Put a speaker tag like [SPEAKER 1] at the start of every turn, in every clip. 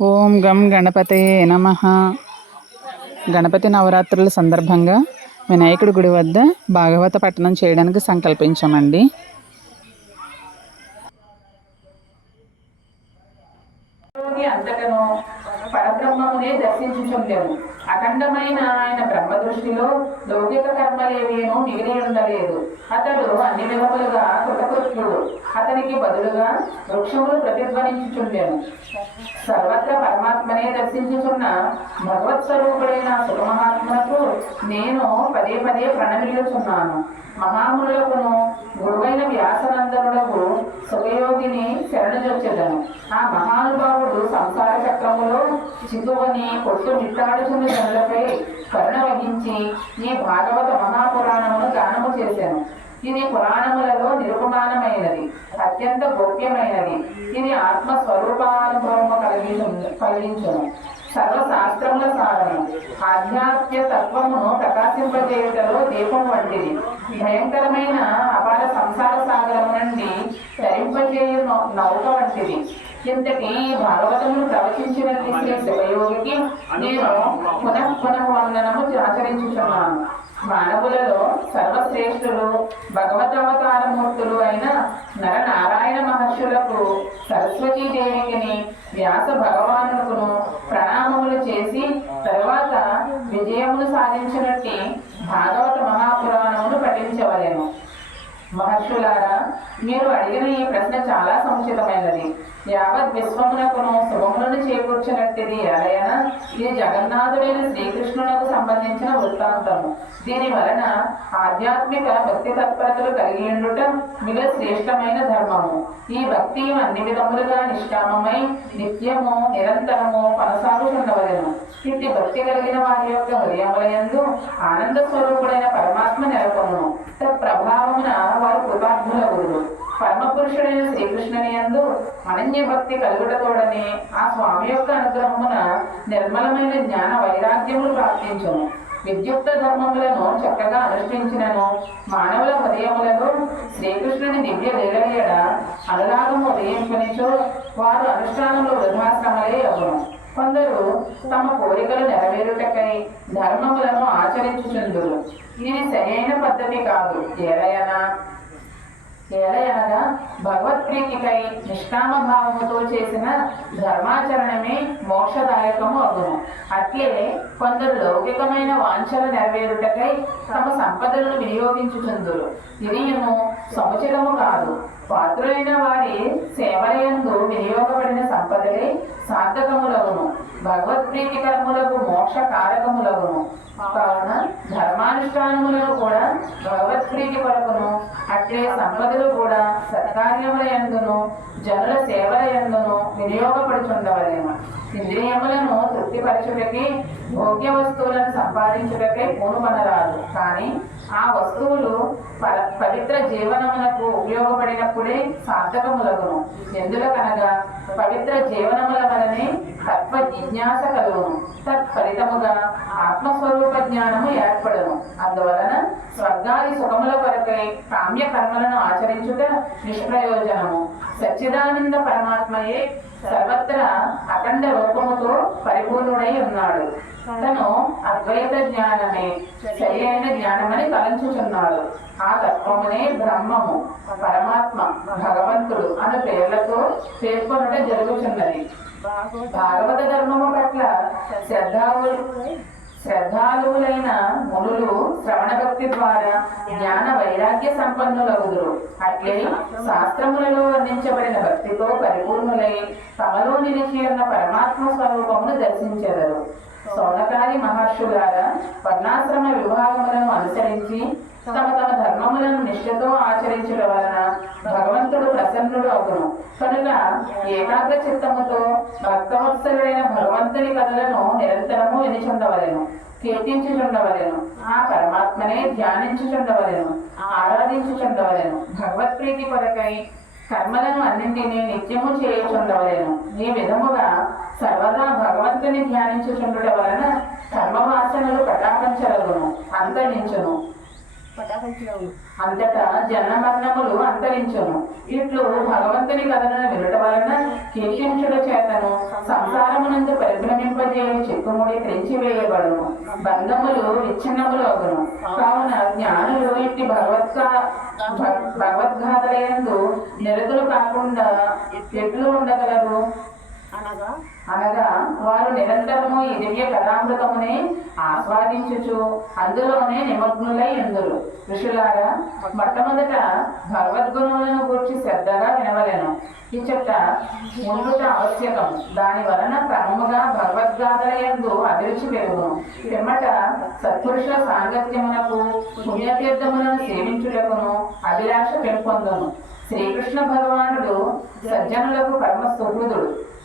[SPEAKER 1] ఓం గం గణపతే నమ. గణపతి నవరాత్రుల సందర్భంగా వినాయకుడి గుడి వద్ద భాగవత పట్టణం చేయడానికి సంకల్పించామండి.
[SPEAKER 2] పరబ్రహ్మమునే దర్శించుచుండెను అఖండమైన ఆయన బ్రహ్మ దృష్టిలో లౌకిక కర్మలేవేమో మిగిలి ఉండలేదు. అతడు అన్ని విధములుగా కృతకృష్ణుడు. అతనికి బదులుగా వృక్షములు ప్రతిధ్వనించుచుండెను. సర్వత్ర పరమాత్మనే దర్శించుచున్న భగవత్ స్వరూపుడైన సుఖమహాత్మకు నేను పదే పదే ప్రణమిల్లుచున్నాను. మహామునులకును గురువైన వ్యాసనందనులకు సుఖయోగిని శరణజొచ్చేదను ఆ మహానుభావుడు సంసార చక్రములో చితువని కొట్టు నిట్టాడుచున్న జనులపై కరుణ వహించి నీ భాగవత మహాపురాణమును దానము చేశాను ఇది పురాణములలో నిరూపమానమైనది అత్యంత గోప్యమైనది. ఇది ఆత్మ స్వరూపానుభవము కలిగించు కలిగించును. సర్వశాస్త్రముల సారము. ఆధ్యాత్మ్య తత్వమును ప్రకాశింపజేయటలో దీపం వంటిది. భయంకరమైన అపార సంసార సాగరం నుండి తరింపజేయ నౌ- నౌక వంటిది. ఇంతటి ఈ భాగవతమును ప్రవచించినది శ్రీ శివయోగికి నేను పునః పునః వందనము ఆచరించుతున్నాను మానవులలో సర్వశ్రేష్ఠులు భగవదవతారమూర్తులు అయిన నరనారాయణ మహర్షులకు సరస్వతీదేవికిని వ్యాస భగవానుకును విజయములు సాధించినట్టి భాగవత మహాపురాణమును పఠించవలేము మహర్షులారా మీరు అడిగిన ఈ ప్రశ్న చాలా సముచితమైనది. యావత్ విశ్వమునకును శుభములను చేకూర్చినట్టిది ఎలయన ఇది జగన్నాథుడైన శ్రీకృష్ణునకు సంబంధించిన వృత్తాంతము. దీని వలన ఆధ్యాత్మిక భక్తి తత్పరతలు కలిగి ఉండుట మిగ శ్రేష్టమైన ధర్మము. ఈ భక్తి అన్ని విధములుగా నిష్కామమై నిత్యము నిరంతరము కొనసాగుతుండవలెను ఇట్టి భక్తి కలిగిన వారి యొక్క హృదయములయందు ఆనంద స్వరూపుడైన పరమాత్మ నెలకొను తత్ప్రభావమున వారు కృతార్థులగురు పరమపురుషుడైన శ్రీకృష్ణుని యందు అనంత భక్తి కలుగుటతోడనే ఆ స్వామి యొక్క అనుగ్రహమున నిర్మలమైన జ్ఞాన వైరాగ్యములు ప్రాప్తించును. విద్యుక్త ధర్మములను చక్కగా అనుష్ఠించినను. మానవుల హృదయములలో శ్రీకృష్ణుని దివ్య లీలయడ అనురాగము ఉదయించనిచో వారు అనుష్ఠానంలో వృద్ధాశ్రమలే అగును కొందరు తమ కోరికలు నెరవేరుటకై ధర్మములను ఆచరించుచుందురు. ఇది సరైన పద్ధతి కాదు. ఏదైనా ఏలయనగా భగవత్ప్రీతికై నిష్కామ భావముతో చేసిన ధర్మాచరణమే మోక్షదాయకము అగును. అట్లే కొందరు లౌకికమైన వాంఛలు నెరవేరుటకై తమ సంపదలను వినియోగించుచుందురు. ఇది సముచితము కాదు. పాత్రులైన వారి సేవలయందు వినియోగపడిన సంపదలే సార్థకములగును భగవత్ప్రీతికరములకు మోక్ష కారకములగును కావున ధర్మానుష్ఠానములను కూడా భగవత్ప్రీతి కొరకును. అట్లే సంపదలు కూడా సత్కార్యముల యందును జనుల సేవల ఎందును వినియోగపడుచుండవలేము ఇంద్రియములను తృప్తిపరచుటకి భోగ్య వస్తువులను సంపాదించుటకై పూనుకొనరాదు కానీ ఆ వస్తువులు పర- పవిత్ర జీవనములకు ఉపయోగపడినప్పుడే సార్థకములగును. ఎందులకనగా పవిత్ర జీవనముల వలనే తత్వ జిజ్ఞాస కలుగును తత్ఫలితముగా ఆత్మస్వరూప జ్ఞానము ఏర్పడును. అందువలన స్వర్గాది సుఖముల కొరకై కామ్య కర్మలను ఆచరించుట నిష్ప్రయోజనము. సచ్చిదానంద పరమాత్మయే సర్వత్రా అఖండ రూపముతో పరిపూర్ణుడై ఉన్నాడు. తను అద్వైత జ్ఞానమే సరి అయిన జ్ఞానమని తలంచుచున్నాడు. ఆ తత్వమునే బ్రహ్మము పరమాత్మ భగవంతుడు అనే పేర్లతో పేర్కొనట జరుగుతున్నది భాగవత ధర్మము పట్ల శ్రద్ధాలు శ్రద్ధాలువులైన మునులు శ్రవణ భక్తి ద్వారా జ్ఞాన వైరాగ్య సంపన్నులవుదురు అట్లే శాస్త్రములలో వర్ణించబడిన భక్తితో పరిపూర్ణులై తమలో నిలిచి ఉన్న పరమాత్మ స్వరూపమును దర్శించెదరు. సౌనకాది మహర్షులారా వర్ణాశ్రమ విభాగములను అనుసరించి తమ తమ ధర్మములను నిష్ఠతో ఆచరించడం వలన భగవంతుడు ప్రసన్నుడు అవును కనుక ఏకాగ్ర చిత్తముతో భక్తవత్సలుడైన భగవంతుని కథలను నిరంతరము వినిచుండవలెను కీర్తించుచుండవలేను ఆ పరమాత్మనే ధ్యానించుచుండవలేను ఆరాధించుచుండవలేను. భగవత్ భగవత్ప్రీతి కొరకై కర్మలను అన్నింటినీ నిత్యము చేయుచుండవలేను. ఈ విధముగా సర్వదా భగవంతుని ధ్యానించుచుండుట వలన కర్మవాసనలు పటాపంచలగును అంతరించును. అంతటా జన్మ మరణములు అంతరించును. ఇట్లు భగవంతుని కథలను వినట వలన కీర్తించుట చేతను సంసారమున చిక్కుముడి తెంచి వేయబడును బంధములు విచ్ఛిన్నములు అగును కావున జ్ఞానులు ఇట్టి భగవత్ భగవద్గాథలందు నిరతులు కాకుండా ఎట్లు ఉండగలరు?
[SPEAKER 3] అనగా?
[SPEAKER 2] అనగా వారు నిరంతరము ఈ దివ్య కథామృతముని ఆస్వాదించుచు అందులోనే నిమగ్నులై ఎందురు ఋషులారా మొట్టమొదట భగవద్గుణములను గూర్చి శ్రద్ధగా వినవలను. ఇచ్చట ముందుట ఆవశ్యకం. దాని వలన క్రమముగా భగవద్గాథలయందు అభిరుచి పెరుగును. పిమ్మట సత్పురుషుల సాంగత్యమునకు పుణ్యతీర్థములను సేవించుటకును అభిలాష పెంపొందును. శ్రీకృష్ణ భగవానుడు సజ్జనులకు పరమ సుహృదుడు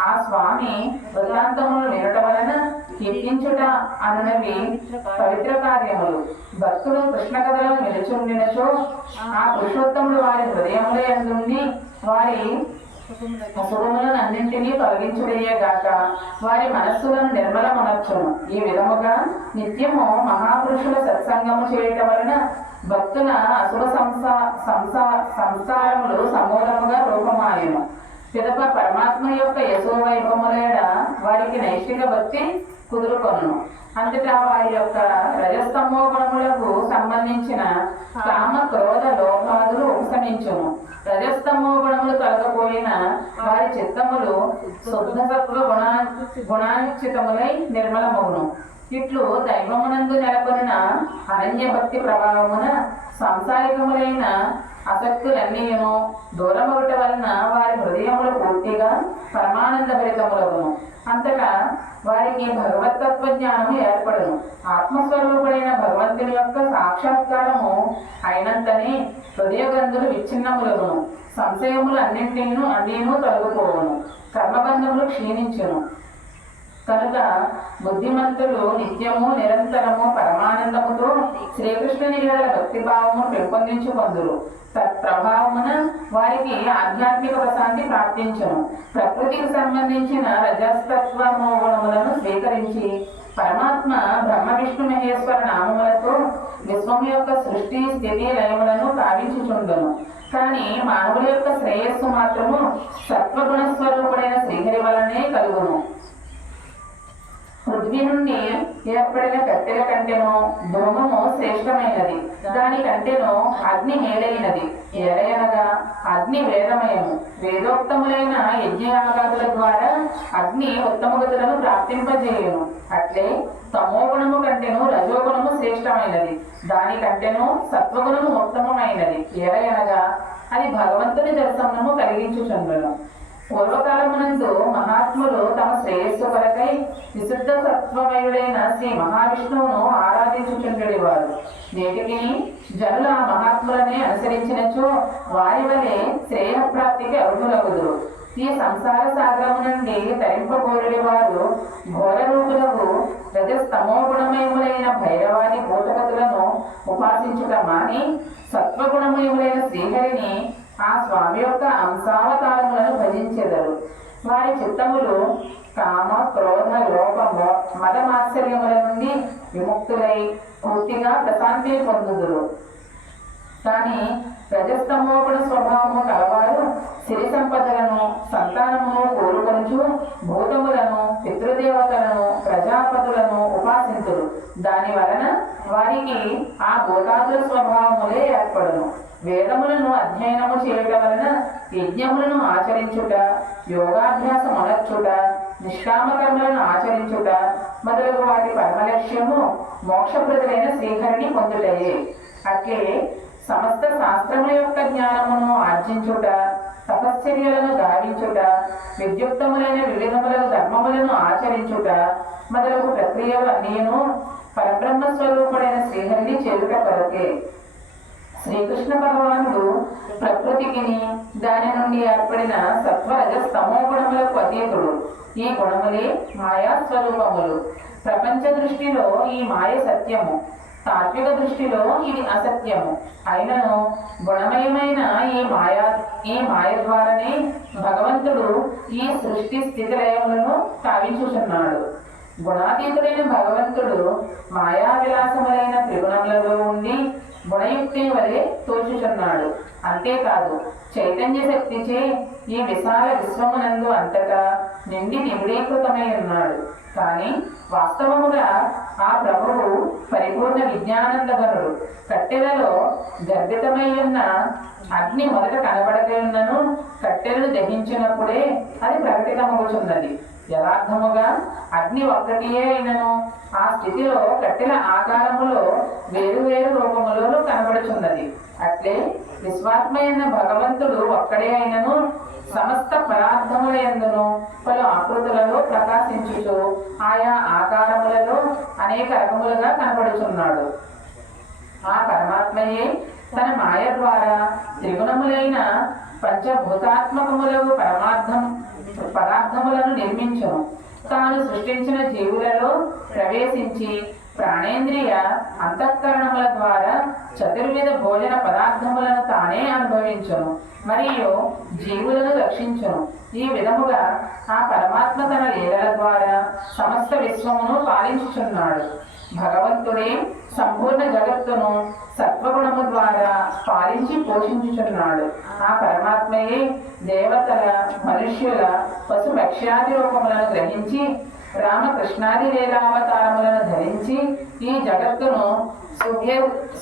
[SPEAKER 2] ఆ స్వామి వృత్తాంతములు నిరట వలన కీర్తించుట అనునవి పవిత్ర కార్యములు. భక్తులు కృష్ణ కథలను నిలుచుండినచో ఆ పురుషోత్తముడు వారి హృదయముల ఎందుండి వారి అసురములను అన్నింటినీ తొలగించుడయ్యేగాక వారి మనస్సులను నిర్మలమనర్చును. ఈ విధముగా నిత్యము మహాపురుషుల సత్సంగము చేయటం వలన భక్తుల అసుర సంసా సంసా సంసారములు సమూలముగా రూపమాయను. పిదప పరమాత్మ యొక్క యశోవైభవములేడ వారికి నైష్టిక భక్తి కుదురుకొను. అంతటా వారి యొక్క రజస్తమో సంబంధించిన కామ క్రోధ లోప ఉపశమించును రజస్తంభ గుణములు తొలగపోయిన వారి చిత్తములు శుద్ధ సత్వ గుణా గుణాన్వితములై నిర్మలమవును ఇట్లు దైవమునందు నెలకొనిన అనన్య భక్తి ప్రభావమున సంసారికములైన ఆసక్తులన్నీను దూరమొగట వలన వారి హృదయములు పూర్తిగా పరమానంద భరితములగును అంతటా వారికి భగవతత్వ జ్ఞానము ఏర్పడును. ఆత్మస్వరూపుడైన భగవంతుని యొక్క సాక్షాత్కారము అయినంతనే హృదయ విచ్ఛిన్నములగును. సంశయములు అన్నింటినూ అన్నీను తొలగిపోవును. కర్మబంధములు క్షీణించును. కనుక బుద్ధిమంతులు నిత్యము నిరంతరము పరమానందముతో శ్రీకృష్ణుని గల భక్తిభావము పెంపొందించుకొందురు. తత్ప్రభావమున వారికి ఆధ్యాత్మిక ప్రశాంతి ప్రాప్తించను. ప్రకృతికి సంబంధించిన రజస్తత్వము గుణములను స్వీకరించి పరమాత్మ బ్రహ్మ విష్ణు మహేశ్వర నామములతో విశ్వం యొక్క సృష్టి స్థితి లయములను కావించుచుండును కానీ మానవుల యొక్క శ్రేయస్సు మాత్రము సత్వగుణ స్వరూపుడైన శ్రీహరి వలనే కలుగును. పృథ్వీ నుండి ఏర్పడిన కట్టెల కంటేనో ధూమము శ్రేష్టమైనది. దాని కంటేనో అగ్ని మేలైనది. ఎలయనగా అగ్ని వేదమయము. వేదోక్తములైన యజ్ఞయాగాదుల ద్వారా అగ్ని ఉత్తమగతులను ప్రాప్తింపజేయను. అట్లే తమోగుణము కంటేను రజోగుణము శ్రేష్టమైనది. దాని కంటేను సత్వగుణము ఉత్తమమైనది. ఎలయనగా అది భగవంతుని దర్శనము కలిగించుచుండును. పూర్వకాలమునందు మహాత్ములు తమ శ్రేయస్సు కొరకై విశుద్ధ సత్వమయుడైన శ్రీ మహావిష్ణువును ఆరాధించుచుండేవారు నేటికి జనుల మహాత్ములనే అనుసరించినచో వారి వలె శ్రేయప్రాప్తికి అర్హులగుదురు. ఈ సంసార సాగరము నుండి తరింపబోరుడి వారు ఘోర రూపులకు రజస్తమో గుణమయములైన భైరవాది భూతగతులను ఉపాసించుట మాని సత్వగుణమయములైన శ్రీహరిని ఆ స్వామి యొక్క అంశావతారములను భజించెదరు. వారి చిత్తములు కామ క్రోధ లోప మతమాశ్చర్యముల నుండి విముక్తులై పూర్తిగా ప్రశాంతి పొందుదురు. కానీ రజస్తమోగుణ స్వభావము కలవారు. సిరి సంపదలను సంతానమును కోరుకొనుచు భూతములను పితృదేవతలను ప్రజాపతులను ఉపాసింతురు దాని వలన వారికి ఆ భూతాదుల స్వభావములే ఏర్పడును. వేదములను అధ్యయనము చేయటం వలన యజ్ఞములను ఆచరించుట యోగాభ్యాసం అనర్చుట నిష్కామకర్మలను ఆచరించుట మొదలగు వాటి పరమలక్ష్యము మోక్షప్రదులైన శ్రీహరిని పొందుటయే. అట్లే సమస్త శాస్త్రముల యొక్క జ్ఞానమును ఆర్జించుట తపశ్చర్యలను గావించుట విద్యుక్తములైన వివిధముల ధర్మములను ఆచరించుట మొదలగు ప్రక్రియలన్నీను పరబ్రహ్మ స్వరూపుడైన శ్రీహరిని చేరుట కొరకే. శ్రీకృష్ణ భగవానుడు ప్రకృతికి దాని నుండి ఏర్పడిన సత్వరజ సమో గుణములకు అతీతుడు. ఈ గుణములే మాయా స్వరూపములు ప్రపంచ దృష్టిలో ఈ మాయ సత్యము. తాత్విక దృష్టిలో ఇది అసత్యము. అయినను గుణమయమైన ఈ మాయా ఈ మాయ ద్వారానే భగవంతుడు ఈ సృష్టి స్థితి లయములను సాధించుచున్నాడు గుణాతీతుడైన భగవంతుడు మాయా విలాసములైన త్రిగుణములలో ఉండి గుణయుక్తి వలె తోచుచున్నాడు. అంతేకాదు చైతన్య శక్తిచే ఈ విశాల విశ్వమునందు అంతటా నిండి నిబిడీకృతమై ఉన్నాడు. కానీ వాస్తవముగా ఆ ప్రభువు పరిపూర్ణ విజ్ఞానందగనుడు కట్టెలలో గర్భితమై ఉన్న అగ్ని మొదట కనబడకయున్నను కట్టెలను దహించినప్పుడే అది ప్రకటితమవుతున్నది యథార్థముగా అగ్ని ఒక్కటియే అయినను. ఆ స్థితిలో కట్టిన ఆకారములో వేరు వేరు రూపములలో కనబడుచున్నది. అట్లే విశ్వాత్మైన భగవంతుడు ఒక్కడే అయినను సమస్త పదార్థముల ఎందును పలు ఆకృతులలో ప్రకాశించుచు ఆయా ఆకారములలో అనేక రకములుగా కనబడుచున్నాడు. ఆ పరమాత్మయే తన మాయ ద్వారా త్రిగుణములైన పంచభూతాత్మకములకు పరమార్థం పదార్థములను నిర్మించను. తాను సృష్టించిన జీవులలో ప్రవేశించి ప్రాణేంద్రియ అంతఃకరణముల ద్వారా చతుర్విధ భోజన పదార్థములను తానే అనుభవించను మరియు జీవులను రక్షించను. ఈ విధముగా ఆ పరమాత్మ తన లీలల ద్వారా సమస్త విశ్వమును పాలించుచున్నాడు. భగవంతుడే సంపూర్ణ జగత్తును సత్వగుణము ద్వారా పాలించి పోషించుచున్నాడు. ఆ పరమాత్మయే దేవతల మనుష్యుల పశు పక్ష్యాది రూపములను గ్రహించి రామకృష్ణాది లీలావతారములను ధరించి ఈ జగత్తును సువ్య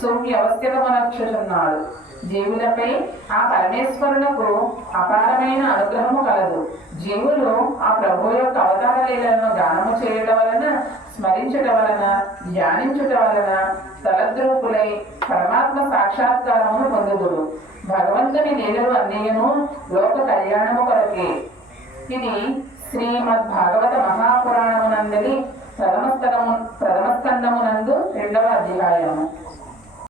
[SPEAKER 2] సువ్యవస్థితమనర్చుచున్నాడు. జీవులపై ఆ పరమేశ్వరులకు అపారమైన అనుగ్రహము కలదు. జీవులు ఆ ప్రభు యొక్క అవతార లీలను గానము చేయడం వలన స్మరించట వలన ధ్యానించుట వలన తలద్రోపులై పరమాత్మ సాక్షాత్కారమును పొందుదురు. భగవంతుని లీలలు అన్నయ్యను లోక కళ్యాణము కొరకే. ఇది శ్రీమద్ భాగవత మహాపురాణమునందలి ప్రథమ స్థలము ప్రథమ స్కందమునందు రెండవ అధ్యాయము.